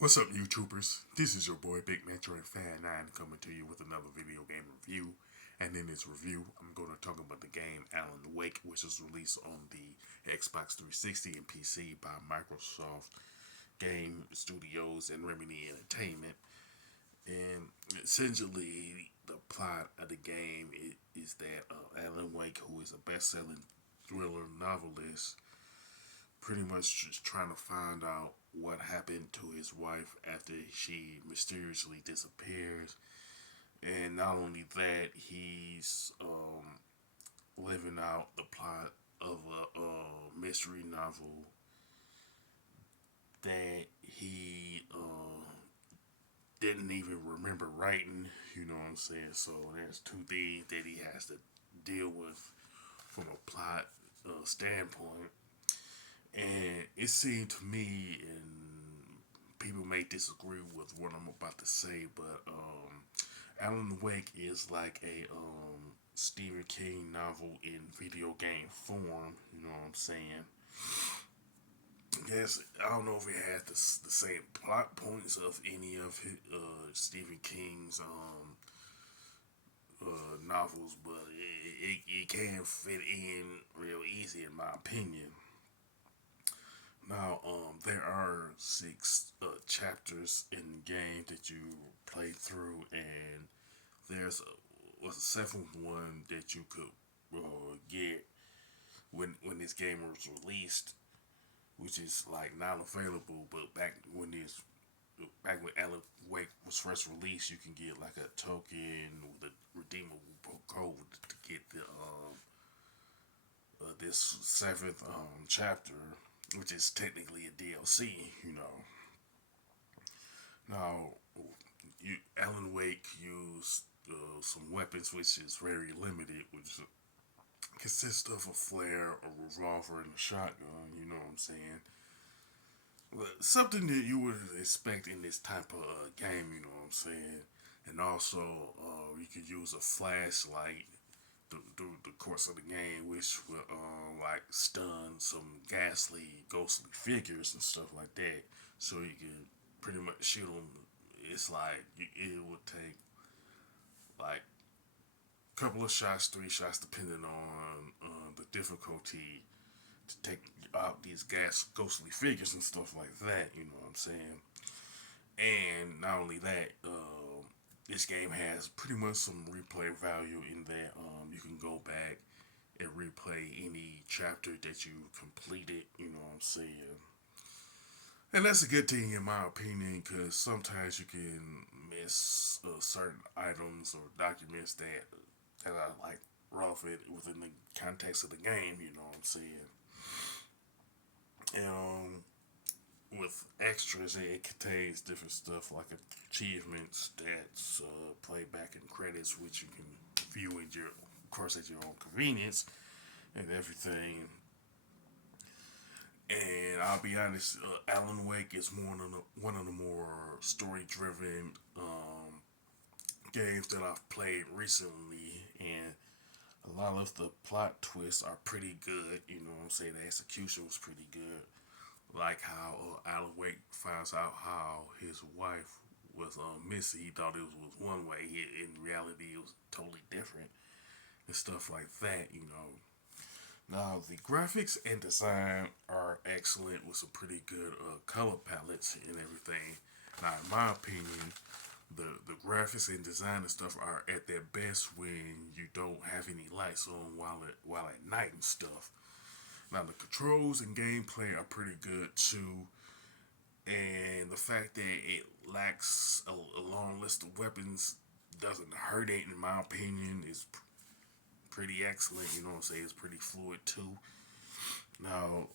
What's up, YouTubers? This is your boy Big Metroid Fan 9 coming to you with another video game review. And in this review, I'm going to talk about the game Alan Wake, which was released on the Xbox 360 and PC by Microsoft Game Studios and Remedy Entertainment. And essentially, the plot of the game is that Alan Wake, who is a best-selling thriller novelist, pretty much just trying to find out what happened to his wife after she mysteriously disappears. And not only that, he's living out the plot of a mystery novel that he didn't even remember writing. You know what I'm saying? So there's two things that he has to deal with from a plot standpoint. And it seemed to me, and people may disagree with what I'm about to say, but Alan Wake is like a Stephen King novel in video game form. You know what I'm saying? Yes, I don't know if it has the same plot points of any of his, Stephen King's novels, but it can fit in real easy in my opinion. Now, there are six chapters in the game that you play through, and there's was a seventh one that you could get when this game was released, which is like not available. But back when Alan Wake was first released, you can get like a token with a redeemable code to get the this seventh chapter, which is technically a DLC. You know, now Alan Wake used some weapons, which is very limited, which consists of a flare, a revolver, and a shotgun. You know what I'm saying? But something that you would expect in this type of game. You know what I'm saying? And also, you could use a flashlight through the course of the game, which will like stun some ghastly, ghostly figures and stuff like that. So you can pretty much shoot them. It's like it would take like a couple of shots, three shots, depending on the difficulty to take out these ghostly figures and stuff like that. You know what I'm saying? And not only that, this game has pretty much some replay value in that you can go back and replay any chapter that you completed. You know what I'm saying? And that's a good thing in my opinion, because sometimes you can miss certain items or documents that are like relevant within the context of the game. You know what I'm saying? And with extras, it contains different stuff like achievements, stats, playback, and credits, which you can view at your, of course, at your own convenience and everything. And I'll be honest, Alan Wake is one of the more story-driven games that I've played recently, and a lot of the plot twists are pretty good. You know what I'm saying? The execution was pretty good. Like how Alan Wake finds out how his wife was missing. He thought it was one way. In reality, it was totally different and stuff like that. You know. Now the graphics and design are excellent with some pretty good color palettes and everything. Now, in my opinion, the graphics and design and stuff are at their best when you don't have any lights on while at night and stuff. Now the controls and gameplay are pretty good too, and the fact that it lacks a long list of weapons doesn't hurt it, in my opinion. Is pretty excellent. You know what I'm saying? It's pretty fluid too. Now,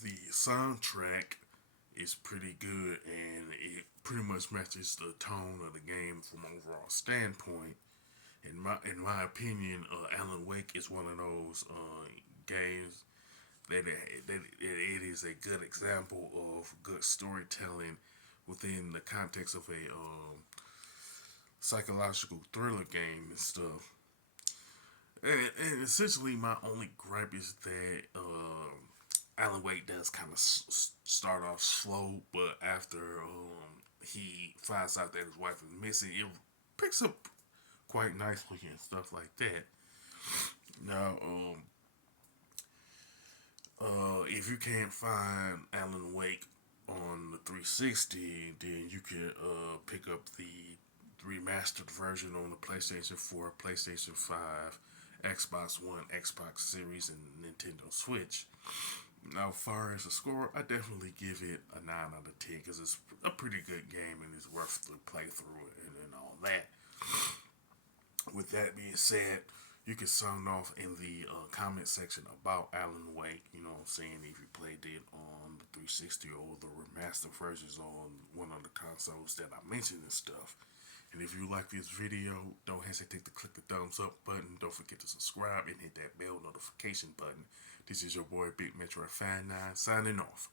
the soundtrack is pretty good, and it pretty much matches the tone of the game from an overall standpoint. In my opinion, Alan Wake is one of those games that it is a good example of good storytelling within the context of a psychological thriller game and stuff. And essentially, my only gripe is that Alan Wake does kind of start off slow, but after he finds out that his wife is missing, it picks up quite nicely and stuff like that. Now, if you can't find Alan Wake on the 360, then you can pick up the remastered version on the PlayStation 4, PlayStation 5, Xbox One, Xbox Series, and Nintendo Switch. Now, as far as the score, I definitely give it a 9 out of 10 because it's a pretty good game and it's worth the playthrough and all that. With that being said, you can sound off in the comment section about Alan Wake. You know what I'm saying? If you played it on the 360 or the remastered versions on one of the consoles that I mentioned and stuff. And if you like this video, don't hesitate to click the thumbs up button. Don't forget to subscribe and hit that bell notification button. This is your boy Big Metro Fan 9 signing off.